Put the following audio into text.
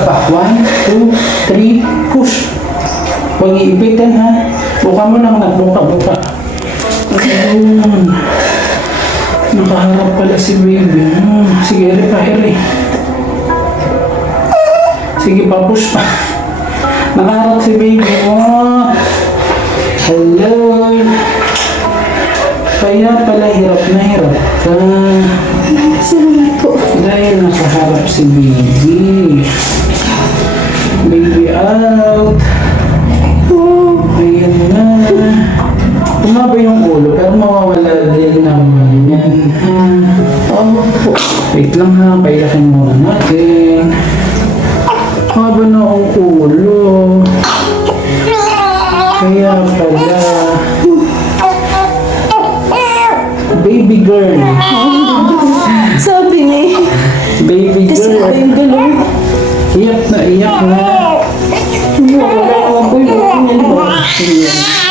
Isa pa. 1, 2, 3, push. Huwag iipitin ha. Buka mo lang na. Buka. Ayun. Nakaharap pala si baby. Sige, ere pa, ere. Sige pa, push pa. Nakaharap si baby. Hello. Kaya pala hirap na hirap ka. Salamat po. Dahil nakaharap si baby. Baby out. Ayan na. Tumaba yung ulo pero mawawala din naman yan. Wait lang ha. Pailakin muna natin. Haba na ang ulo. Kaya pala. Baby girl. Sabi ni. Baby girl. Kasi ako yung gulong. Iyak na, iyak na. Wala ako yung gulong.